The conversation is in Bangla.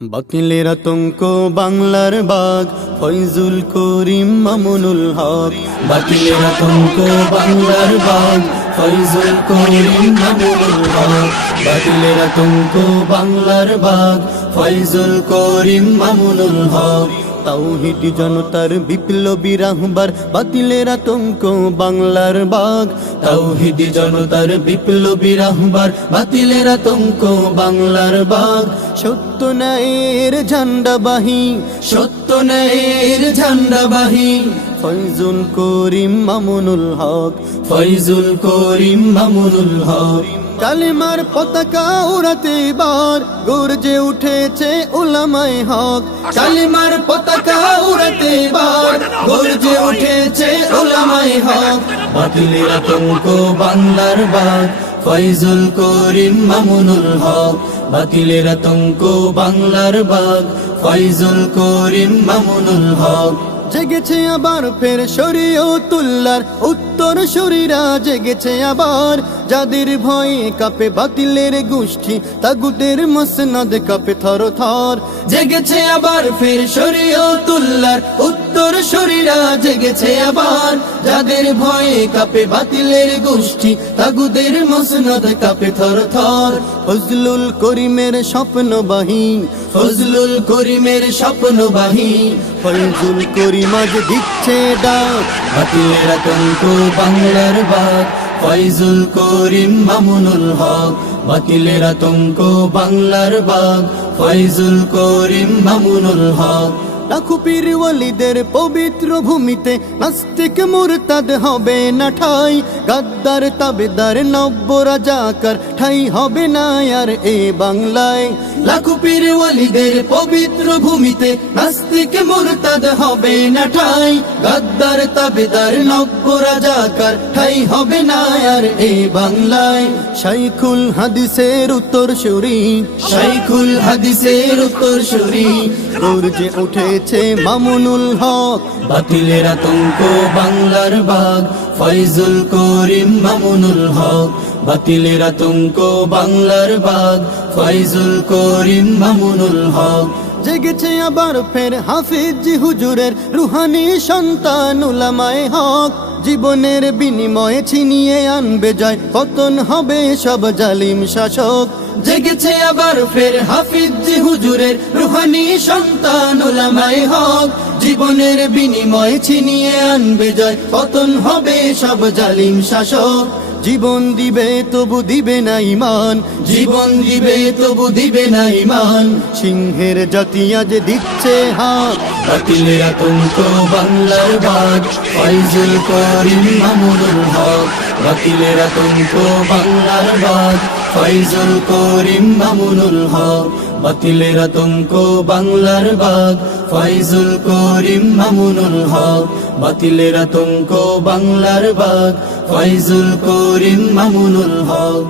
বাতিলের আতঙ্ক বাংলার বাগ ফয়জুল করিম মামুনুল হক। বাতিলের আতঙ্ক বাংলার বাগ ফয়জুল করিম মামুনুল হক। বাতিলের আতঙ্ক বাংলার বাগ ফয়জুল করিম মামুনুল হক। তাওহীদি জনতার বিপ্লবী রাহবার বাতিলের আতঙ্ক বাংলার বাগ। তাওহীদি জনতার বিপ্লবী রাহবার বাতিলের আতঙ্ক বাংলার বাগ। সত্য ন্যায়ের ঝান্ডাবাহী, সত্য ন্যায়ের ঝান্ডাবাহী ফয়জুল করিম মামুনুল হক। ফয়জুল করিম মামুনুল হক। কালিমার পতাকা উড়াতে এবার গর্জে উঠেছে উলামায়ে হক। কালিমার পতাকা উড়াতে এবার গর্জে উঠেছে উলামায়ে হক। বাতিলের আতঙ্ক বাংলার বাগ ফয়জুল করিম মামুনুল হক। বাতিলের আতঙ্ক বাংলার বাগ ফয়জুল করিম মামুনুল হক। জেগেছে আবার ফের শরীয়তুল্লাহর উত্তর শরীরা জেগেছে আবার। যাদের ভয়ে কাঁপে বাতিলের গোষ্ঠী তাগুতের মসনদ কাঁপে থর থর। জেগেছে আবার ফের শরীয়তুল্লাহর উত্তর শরীরা জেগেছে আবার। যাদের ভয়ে কাঁপে বাতিলের গোষ্ঠী তাগুতের মসনদ কাঁপে থর থর। ফজলুল করিমের স্বপ্নবাহী, ফজলুল করিমের স্বপ্নবাহী ফয়জুল করিম আজ দিচ্ছে ডাক। বাতিলের আতঙ্ক বাংলার বাগ ফয়জুল করিম মামুনুল হক। বাতিলের আতঙ্ক বাংলার বাগ ফয়জুল করিম মামুনুল হক। লাখো পীর ওয়ালিদের পবিত্র ভূমিতে নাস্তিক মুরতাদ হবে না ঠাই। গাদ্দার তাবেদার নব্য রাজাকার ঠাই হবে না আর এ বাংলায়। লাখো পীর ওয়ালিদের পবিত্র ভূমিতে নাস্তিক মুরতাদ হবে না ঠাই। গাদ্দার তাবেদার নব্য রাজাকার ঠাই হবে না আর এ বাংলায়। শাইখুল হাদিসের উত্তর সুরি, শাইখুল হাদিসের উত্তর সুরি গর্জে উঠেছে মামুনুল হক। বাতিলের আতঙ্ক বাংলার বাগ ফয়জুল করিম মামুনুল হক। বাতিলের আতঙ্ক বাংলার বাগ ফয়জুল করিম মামুনুল হক। জেগেছে আবার ফের হাফিজ হুজুরের রুহানি সন্তান উলামায়ে হক। জীবনের বিনিময়ে ছিনিয়ে আনবে জয়, পতন হবে সব জালিম শাসক। জেগেছে আবার ফের হাফিজ হুজুরের রুহানি সন্তান উলামায়ে হক। জীবনের বিনিময়ে ছিনিয়ে আনবে জয়, পতন হবে সব জালিম শাসক। জীবন দিবে তবু দিবে না ঈমান, জীবন দিবে তবু দিবে না ঈমান। সিংহের জাতি আজ দিচ্ছে হাত। বাতিলের আতঙ্ক বাংলার বাগ ফয়জুল করিম মামুনুল হক। বাতিলের আতঙ্ক বাংলার বাগ ফয়জুল করিম মামুনুল হক। বাতিলের আতঙ্ক বাংলার বাগ ফয়জুল করিম মামুনুল হক। বাতিলের আতঙ্ক বাংলার বাগ ফয়জুল করিম মামুনুল হক।